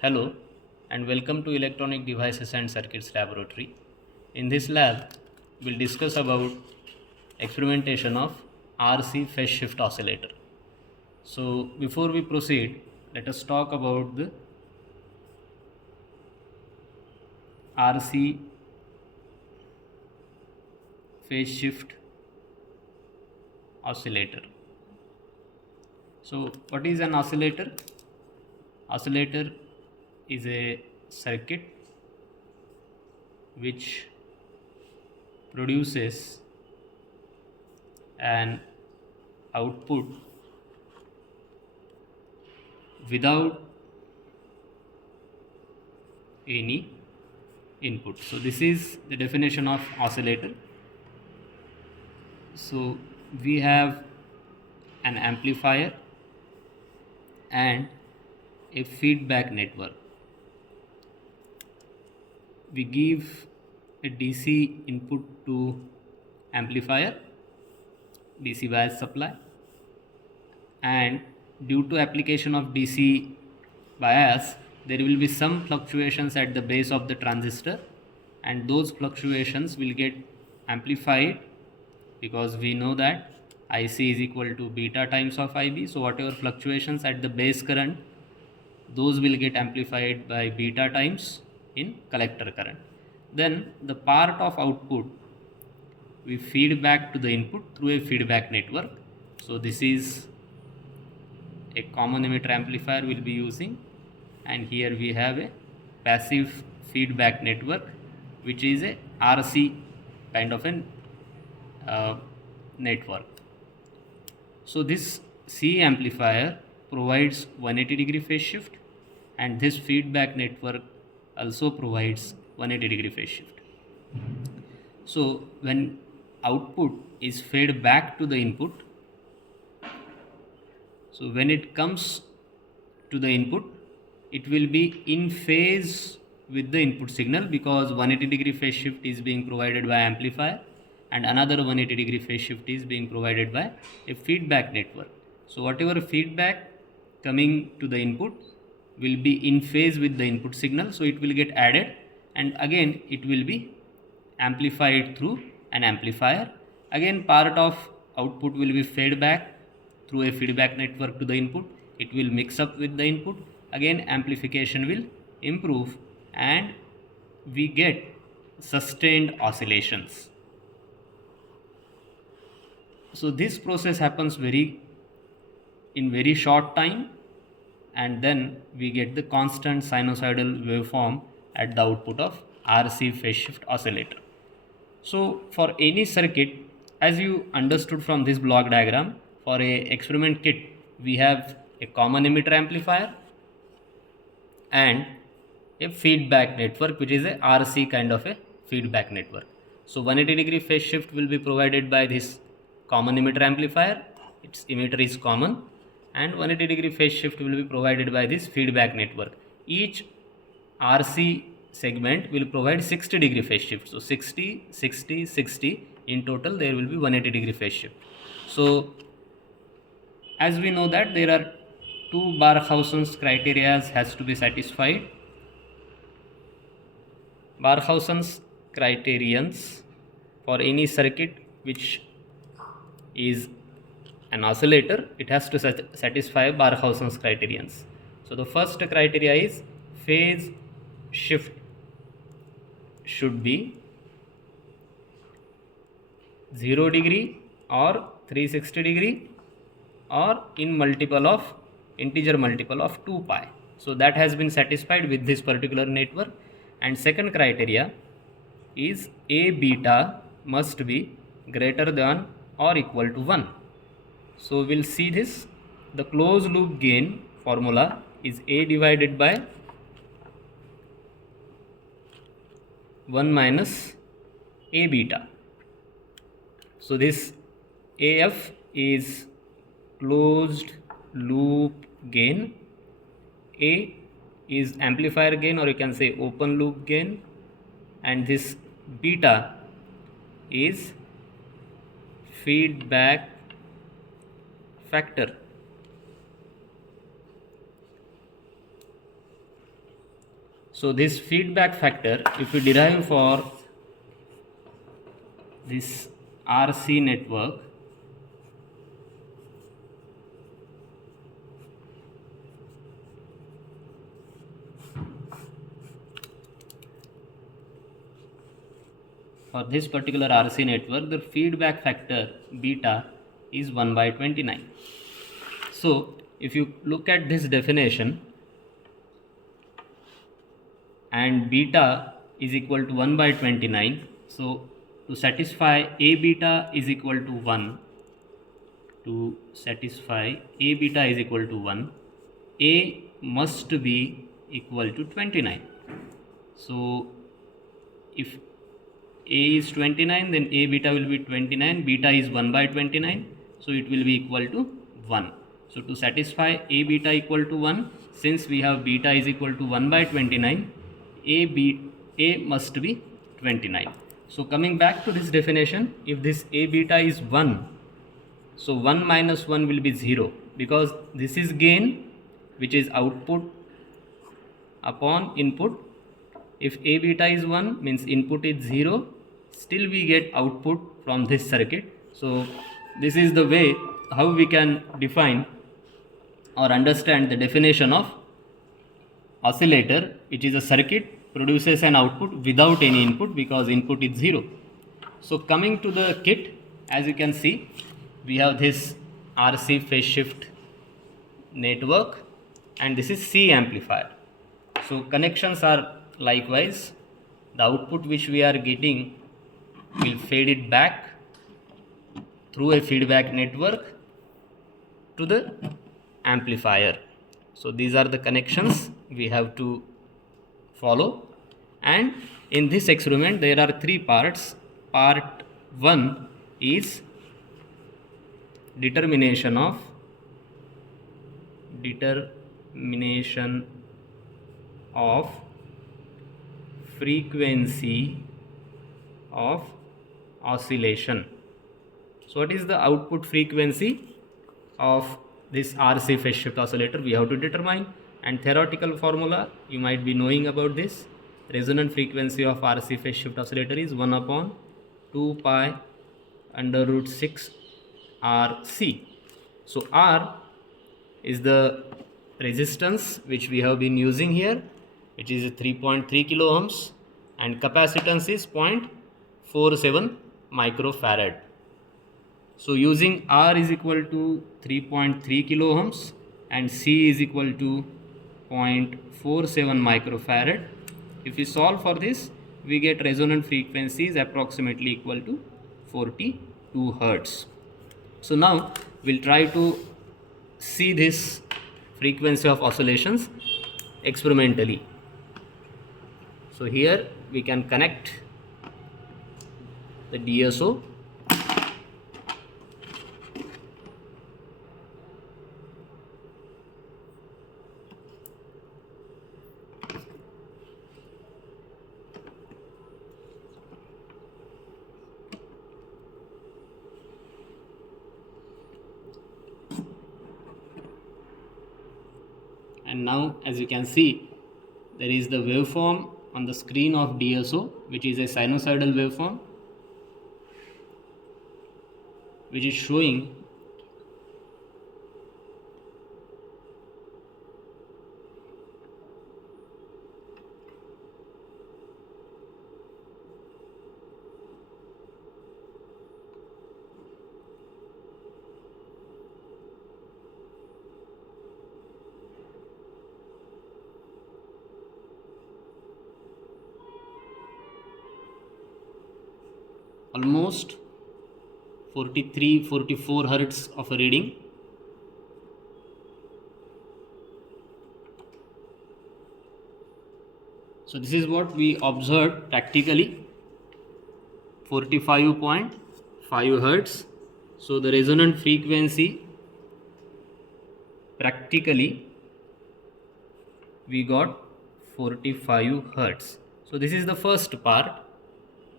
Hello and welcome to Electronic Devices and Circuits Laboratory. In this lab, we'll discuss about experimentation of RC phase shift oscillator. So before we proceed, let us talk about the RC phase shift oscillator. So what is an oscillator? Oscillator is a circuit which produces an output without any input. So this is the definition of oscillator. So we have an amplifier and a feedback network. We give a DC input to amplifier, DC bias supply, and due to application of DC bias, there will be some fluctuations at the base of the transistor, and those fluctuations will get amplified because we know that IC is equal to beta times of IB. So whatever fluctuations at the base current, those will get amplified by beta times in collector current. Then the part of output we feed back to the input through a feedback network. So this is a common emitter amplifier we'll be using, and here we have a passive feedback network which is a RC kind of an network. So this C amplifier provides 180 degree phase shift, and this feedback network also provides 180 degree phase shift. So when output is fed back to the input, so when it comes to the input, it will be in phase with the input signal because 180 degree phase shift is being provided by amplifier and another 180 degree phase shift is being provided by a feedback network. So whatever feedback coming to the input will be in phase with the input signal, so it will get added and again it will be amplified through an amplifier. Again part of output will be fed back through a feedback network to the input. It will mix up with the input, again amplification will improve and we get sustained oscillations. So this process happens in very short time, and then we get the constant sinusoidal waveform at the output of RC phase shift oscillator. So for any circuit, as you understood from this block diagram, for a experiment kit we have a common emitter amplifier and a feedback network which is a RC kind of a feedback network. So 180 degree phase shift will be provided by this common emitter amplifier, its emitter is common, and 180 degree phase shift will be provided by this feedback network. Each RC segment will provide 60 degree phase shift. So 60, 60, 60, in total there will be 180 degree phase shift. So as we know that there are two Barkhausen's criteria has to be satisfied. Barkhausen's criterions for any circuit which is an oscillator, it has to satisfy Barkhausen's criterions. So the first criteria is phase shift should be 0 degree or 360 degree or in integer multiple of 2 pi. So that has been satisfied with this particular network. And second criteria is A beta must be greater than or equal to 1. So we'll see this. The closed loop gain formula is A divided by 1 minus A beta. So this AF is closed loop gain, A is amplifier gain or you can say open loop gain, and this beta is feedback factor. So this feedback factor, if we derive for this RC network, for this particular RC network, the feedback factor beta is 1 by 29. So if you look at this definition, and beta is equal to 1 by 29, so to satisfy A beta is equal to 1, to satisfy A beta is equal to 1, A must be equal to 29. So if A is 29, then A beta will be 29, beta is 1 by 29, so it will be equal to 1. So to satisfy A beta equal to 1, since we have beta is equal to 1 by 29, A must be 29. So coming back to this definition, if this A beta is 1, so 1 minus 1 will be 0, because this is gain, which is output upon input. If A beta is 1, means input is 0, still we get output from this circuit. So this is the way how we can define or understand the definition of oscillator, which is a circuit produces an output without any input because input is 0. So coming to the kit, as you can see, we have this RC phase shift network and this is C amplifier. So connections are likewise. The output which we are getting will fade it back through a feedback network to the amplifier. So these are the connections we have to follow, and in this experiment there are 3 parts. Part 1 is determination of frequency of oscillation. So what is the output frequency of this RC phase shift oscillator? We have to determine, and theoretical formula you might be knowing about this. Resonant frequency of RC phase shift oscillator is 1 upon 2 pi under root 6 RC. So R is the resistance which we have been using here, which is 3.3 kilo ohms, and capacitance is 0.47 microfarad. So using R is equal to 3.3 kilo ohms and C is equal to 0.47 microfarad. If we solve for this, we get resonant frequency is approximately equal to 42 Hertz. So now we'll try to see this frequency of oscillations experimentally. So here we can connect the DSO. And now as you can see, there is the waveform on the screen of DSO, which is a sinusoidal waveform, which is showing almost 43-44 Hertz of a reading. So this is what we observed practically, 45.5 Hertz. So the resonant frequency practically we got 45 Hertz. So this is the first part.